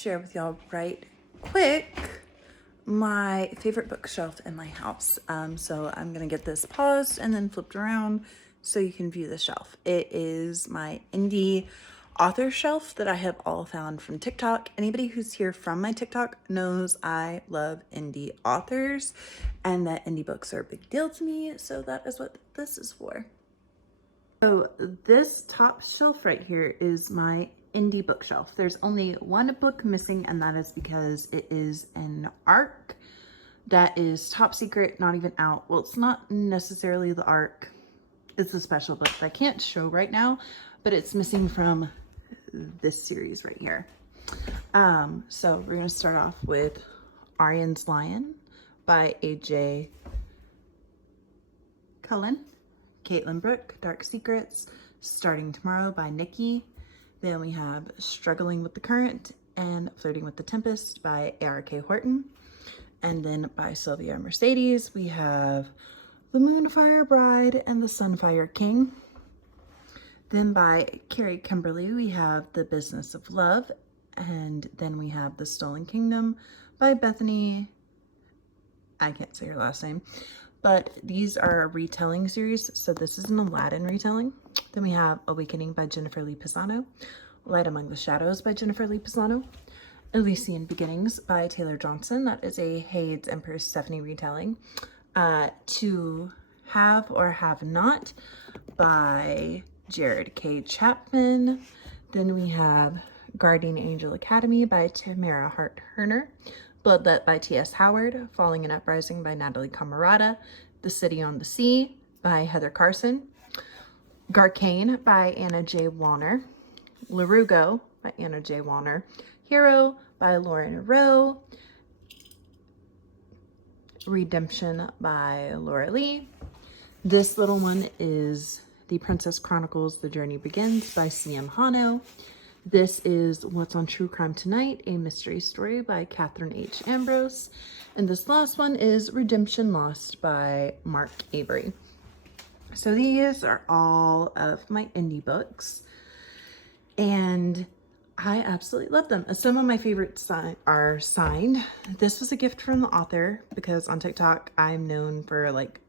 share with y'all right quick my favorite bookshelf in my house. So I'm gonna get this paused and then flipped around so you can view the shelf. It is my indie author shelf that I have all found from TikTok. Anybody who's here from my TikTok knows I love indie authors and that indie books are a big deal to me. So that is what this is for. So this top shelf right here is my indie bookshelf. There's only one book missing, and that is because it is an ARC that is top secret, not even out. Well, it's not necessarily the ARC. It's a special book that I can't show right now, but it's missing from this series right here. So we're gonna start off with Arien's Lion by A.J. Cullen. Caitlin Brooke, Dark Secrets, Starting Tomorrow by Nikki. Then we have Struggling with the Current and Flirting with the Tempest by A.R.K. Horton. And then by Sylvia Mercedes, we have The Moonfire Bride and the Sunfire King. Then by Carrie Kimberly, we have The Business of Love. And then we have The Stolen Kingdom by Bethany, I can't say her last name. But these are a retelling series, so this is an Aladdin retelling. Then we have Awakening by Jennifer Lee Pisano, Light Among the Shadows by Jennifer Lee Pisano, Elysian Beginnings by Taylor Johnson. That is a Hades Empress Stephanie retelling. To Have or Have Not by Jared K. Chapman. Then we have Guardian Angel Academy by Tamara Hart Herner. Bloodlet by T.S. Howard, Falling in Uprising by Natalie Camarada, The City on the Sea by Heather Carson, Garcane by Anna J. Warner, Larugo by Anna J. Warner, Hero by Lauren Rowe, Redemption by Laura Lee. This little one is The Princess Chronicles, The Journey Begins by C.M. Hano. This is What's on True Crime Tonight, a mystery story by Catherine H. Ambrose. And this last one is Redemption Lost by Mark Avery. So these are all of my indie books, and I absolutely love them. Some of my favorites are signed. This was a gift from the author because on TikTok, I'm known for like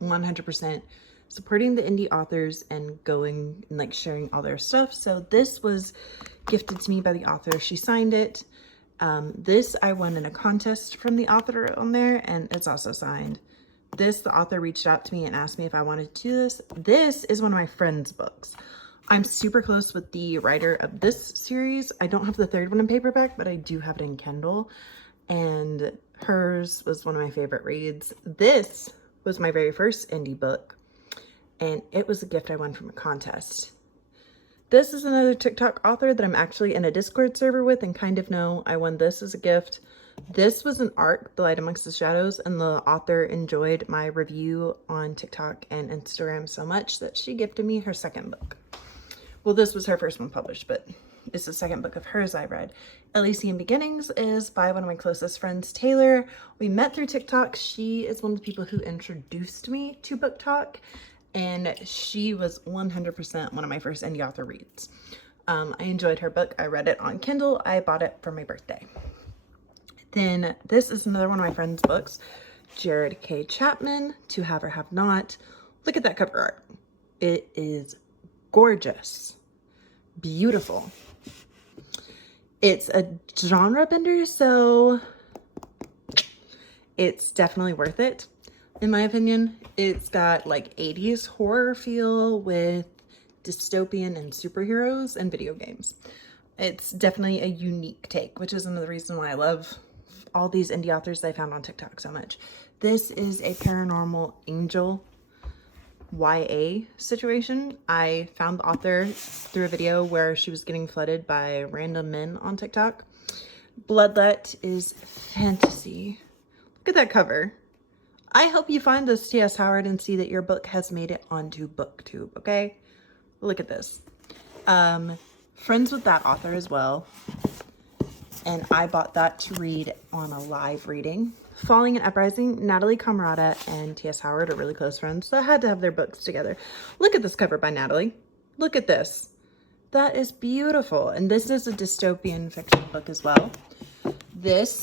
100% supporting the indie authors and going and like sharing all their stuff. So this was gifted to me by the author. She signed it. This I won in a contest from the author on there, and it's also signed. This, the author reached out to me and asked me if I wanted to do this. This is one of my friend's books. I'm super close with the writer of this series. I don't have the third one in paperback, but I do have it in Kindle, and hers was one of my favorite reads. This was my very first indie book, and it was a gift I won from a contest. This is another TikTok author that I'm actually in a Discord server with and kind of know. I won this as a gift. This was an ARC, The Light Amongst the Shadows, and the author enjoyed my review on TikTok and Instagram so much that she gifted me her second book. Well, this was her first one published, but it's the second book of hers I read. Elysian Beginnings is by one of my closest friends, Taylor. We met through TikTok. She is one of the people who introduced me to Book Talk, and she was 100% one of my first indie author reads. I enjoyed her book. I read it on Kindle. I bought it for my birthday. Then this is another one of my friend's books, Jared K. Chapman, To Have or Have Not. Look at that cover art. It is gorgeous, beautiful. It's a genre bender, so it's definitely worth it. In my opinion, it's got like 80s horror feel with dystopian and superheroes and video games. It's definitely a unique take, which is another reason why I love all these indie authors that I found on TikTok so much. This is a paranormal angel YA situation. I found the author through a video where she was getting flooded by random men on TikTok. Bloodlet is fantasy. Look at that cover. I hope you find this T.S. Howard and see that your book has made it onto BookTube, okay? Look at this. Friends with that author as well. And I bought that to read on a live reading. Falling in Uprising, Natalie Camarada and T.S. Howard are really close friends, so I had to have their books together. Look at this cover by Natalie. Look at this. That is beautiful. And this is a dystopian fiction book as well. This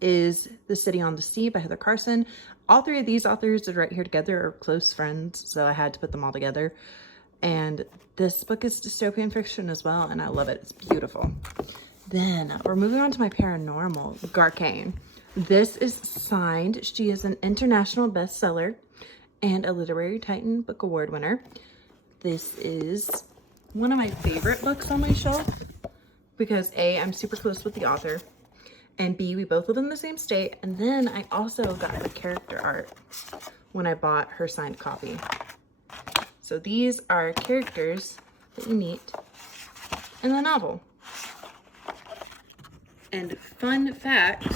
is The City on the Sea by Heather Carson. All three of these authors that are right here together are close friends, so I had to put them all together. And this book is dystopian fiction as well, and I love it. It's beautiful. Then we're moving on to my paranormal, Garcane. This is signed. She is an international bestseller and a Literary Titan Book Award winner. This is one of my favorite books on my shelf because A, I'm super close with the author, and B, we both live in the same state. And then I also got the character art when I bought her signed copy. So these are characters that you meet in the novel. And fun fact,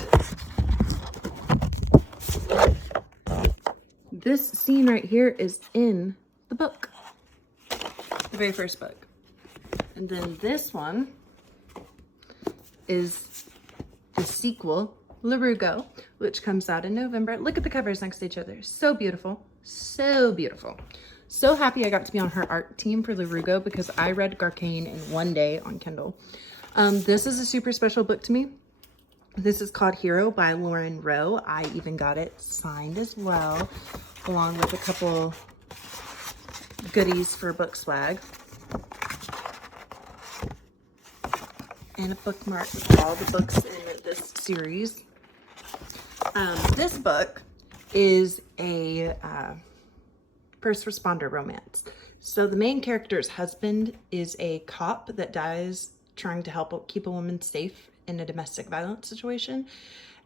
this scene right here is in the book, the very first book. And then this one is the sequel, Larugo, which comes out in November. Look at the covers next to each other. So beautiful. So beautiful. So happy I got to be on her art team for Larugo because I read Garcane in one day on Kindle. This is a super special book to me. This is called Hero by Rowe. I even got it signed as well, along with a couple goodies for book swag. And a bookmark with all the books in this series. This book is a first responder romance. So the main character's husband is a cop that dies trying to help keep a woman safe in a domestic violence situation.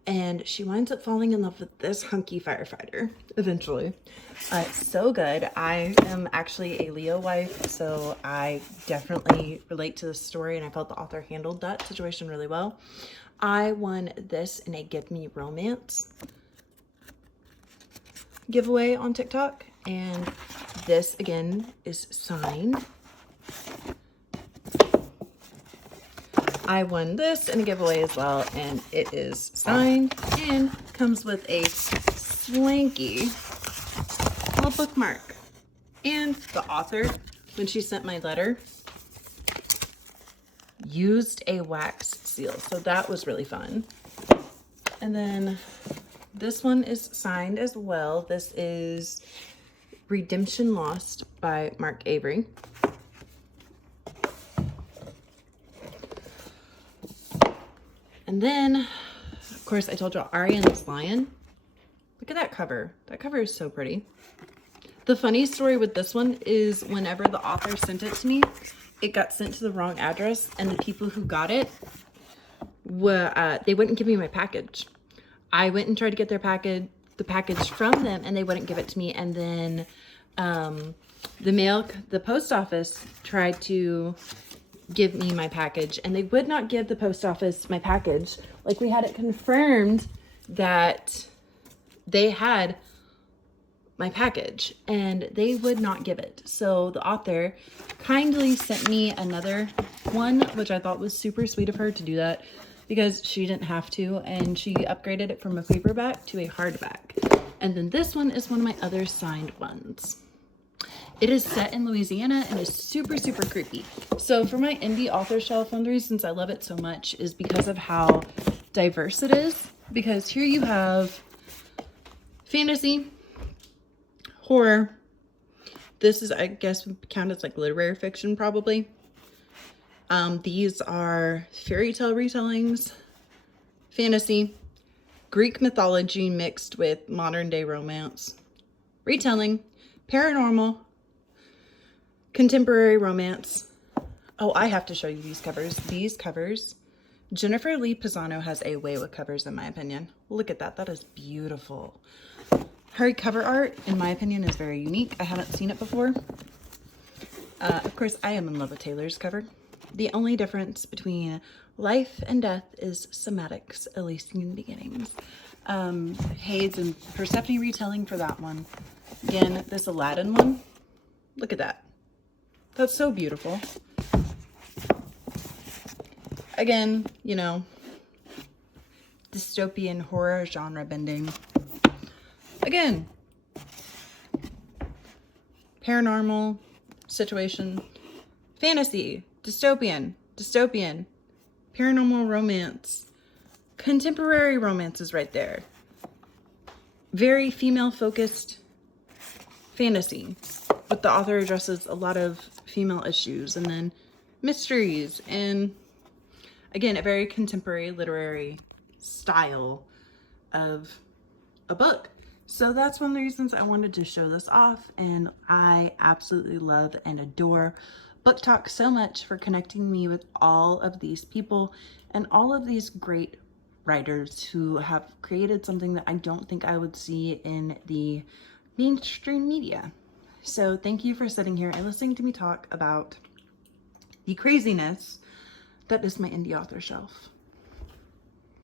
And she winds up falling in love with this hunky firefighter eventually. It's so good. I am actually a Leo wife, so I definitely relate to this story, and I felt the author handled that situation really well. I won this in a Give Me Romance giveaway on TikTok, and this again is signed. I won this in a giveaway as well, and it is signed and comes with a swanky little bookmark. And the author, when she sent my letter, used a wax seal, so that was really fun. And then this one is signed as well. This is Redemption Lost by Mark Avery. And then, of course, I told you Arien's Lion. Look at that cover. That cover is so pretty. The funny story with this one is whenever the author sent it to me, it got sent to the wrong address, and the people who got it, they wouldn't give me my package. I went and tried to get the package from them, and they wouldn't give it to me. And then the post office tried to give me my package, and they would not give the post office my package. Like, we had it confirmed that they had my package, and they would not give it. So the author kindly sent me another one, which I thought was super sweet of her to do that because she didn't have to, and she upgraded it from a paperback to a hardback. And then this one is one of my other signed ones. It is set in Louisiana and is super, super creepy. So for my indie author shelf, one of the reasons I love it so much is because of how diverse it is. Because here you have fantasy, horror. This is, I guess, would count as like literary fiction probably. These are fairy tale retellings, fantasy, Greek mythology mixed with modern day romance, retelling, paranormal, contemporary romance. Oh, I have to show you these covers. These covers, Jennifer Lee Pisano has a way with covers in my opinion. Look at that. That is beautiful. Her cover art, in my opinion, is very unique. I haven't seen it before. Of course, I am in love with Taylor's cover. The only difference between Life and Death is Somatic's Elysian Beginnings. Hades and Persephone retelling for that one. Again, this Aladdin one. Look at that. That's so beautiful. Again, you know, dystopian horror genre bending. Again, paranormal situation, fantasy, dystopian, paranormal romance, contemporary romance is right there. Very female-focused fantasy, but the author addresses a lot of female issues, and then mysteries, and again, a very contemporary literary style of a book. So that's one of the reasons I wanted to show this off, and I absolutely love and adore Book Talk so much for connecting me with all of these people and all of these great writers who have created something that I don't think I would see in the mainstream media. So thank you for sitting here and listening to me talk about the craziness that is my indie author shelf.